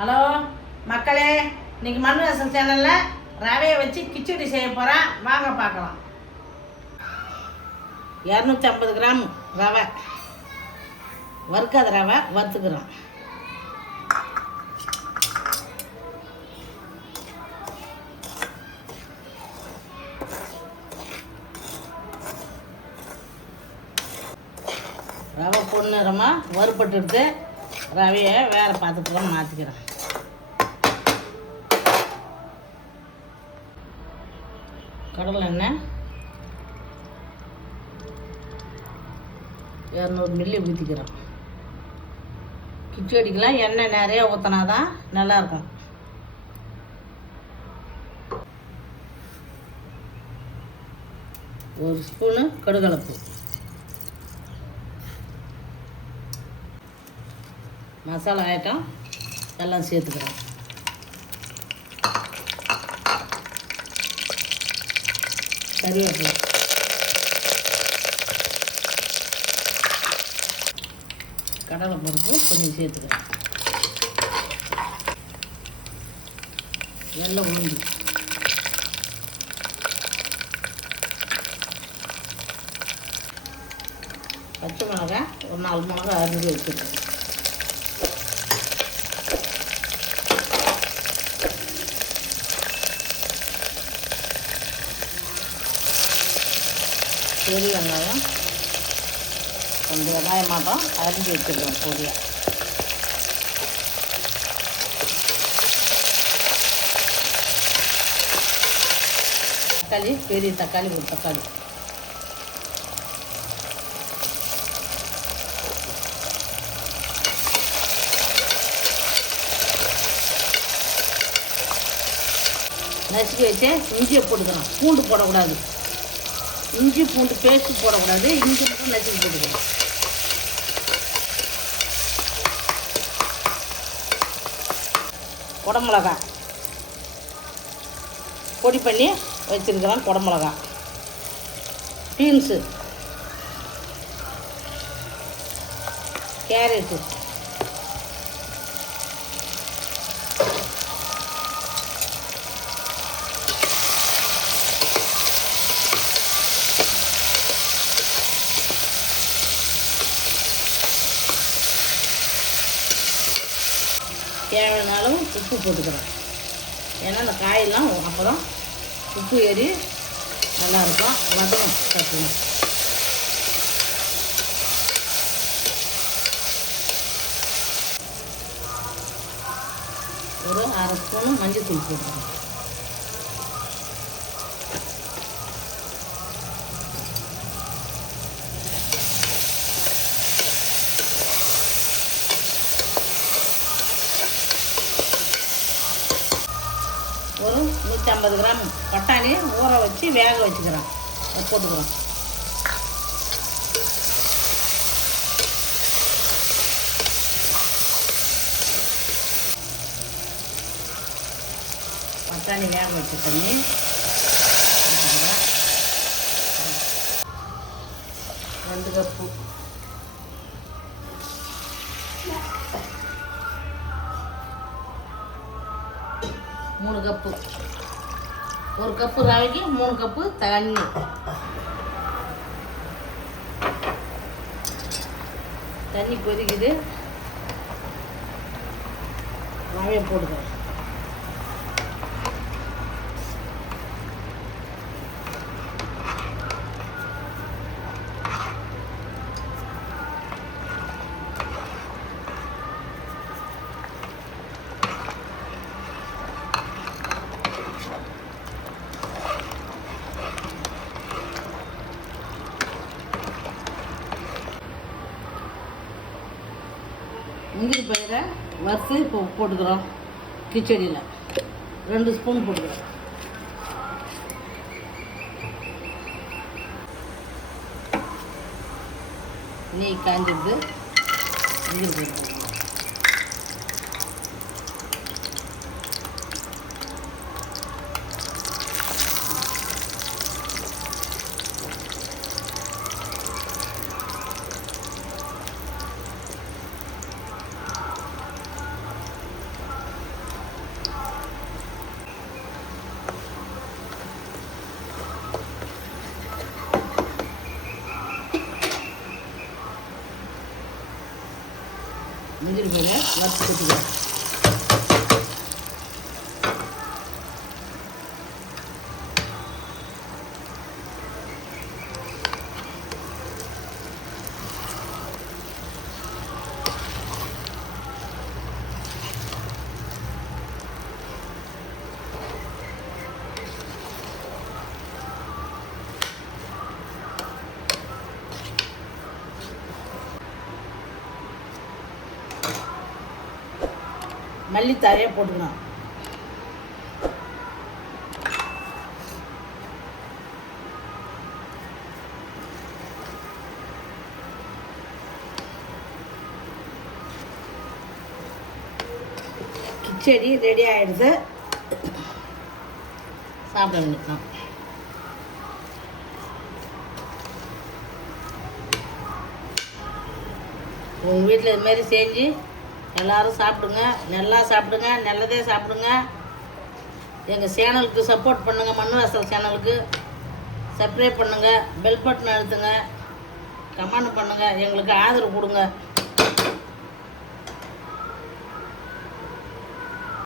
Hello மக்களே இன்னைக்கு மண்வாசல் சேனலில் ரவையை வச்சு கிச்சடி செய்ய போகிறேன் வாங்க பார்க்கலாம். இரநூத்தி ஐம்பது கிராம் ரவை. வறுக்காத ரவை வறுத்துக்கிறோம். ரவை பொன்னிறமாக வறுபட்டுடுது. ரவையை வேறு பாத்திரத்தில் மாற்றிக்கிறேன் கடலை எண்ணெய் இரநூறு மில்லி ஊற்றிக்கிறோம் கிச்சடிக்கெலாம் எண்ணெய் நிறைய ஊற்றினா தான் நல்லாயிருக்கும். ஒரு ஸ்பூனு கடுகலப்பு. மசாலா ஐட்டம் எல்லாம் சேர்த்துக்கிறோம். கருவேப்பிலை. கடலை பருப்பு கொஞ்சம் சேர்த்துக்கிறேன் வெள்ளை உளுந்து. பச்சை மிளகாய் ஒரு நாலு மிளகாய் அறுபது வச்சுருக்கேன் பெரிய வெங்காயம் கொஞ்சம் வெங்காயமாக தான் அரிஞ்சு வச்சுருக்கோம் பொடியாக தக்காளி பெரிய தக்காளி ஒரு தக்காளி. நசுக்கி வச்சேன் இஞ்சியை போட்டுக்கலாம் பூண்டு போடக்கூடாது. இஞ்சி பூண்டு பேஸ்ட் போடக்கூடாது. இஞ்சி மட்டும் நசுக்கி போட்டுக்கணும். குடமிளகா பொடி பண்ணி வச்சுருக்கிறோம் குடமிளகா பீன்ஸு. கேரட்டு. தேவையான அளவு உப்பு போட்டுக்கிறோம். ஏன்னா அந்த காயெல்லாம் அப்புறம் உப்பு ஏறி நல்லாயிருக்கும் வதம் கட்டணும் ஒரு அரை ஸ்பூனு மஞ்சள் தூள் போட்டுக்கிறோம். ஒரு நூற்றி ஐம்பது கிராம் பட்டாணி ஊற வச்சு வேக வச்சுக்கிறோம் போட்டுக்கிறோம் பட்டாணி வேக வச்ச தண்ணி ரெண்டு கப்பு. மூணு கப்பு. ஒரு கப்பு ரவைக்கு மூணு கப்பு தண்ணி. தண்ணி கொதிக்குது. ரவையை போட்டுக்கிறேன். முந்திரி பயிரை வறுத்து இப்போ போட்டுக்கிறோம் கிச்சடியில். ரெண்டு ஸ்பூன் போட்டுக்கிறோம். நெய் காஞ்சிடுது முந்திரி பயிர் போட்டுக்கிறோம். கொதிருப்பேங்க வறுத்து மல்லி மல்லித்தரையை போட்டுக்கலாம். கிச்சடி ரெடி ஆயிடுது. சாப்பிட வேண்டியதுதான். உங்கள் வீட்டில் இது மாதிரி செஞ்சு எல்லாரும் சாப்பிடுங்க. நல்லா சாப்பிடுங்க. நல்லதே சாப்பிடுங்க. எங்கள் சேனலுக்கு சப்போர்ட் பண்ணுங்கள் மண் வாசல் சேனலுக்கு சப்ஸ்கிரைப் பண்ணுங்கள் பெல் பட்டன் அழுத்துங்க. கமெண்ட் பண்ணுங்கள் எங்களுக்கு ஆதரவு கொடுங்க.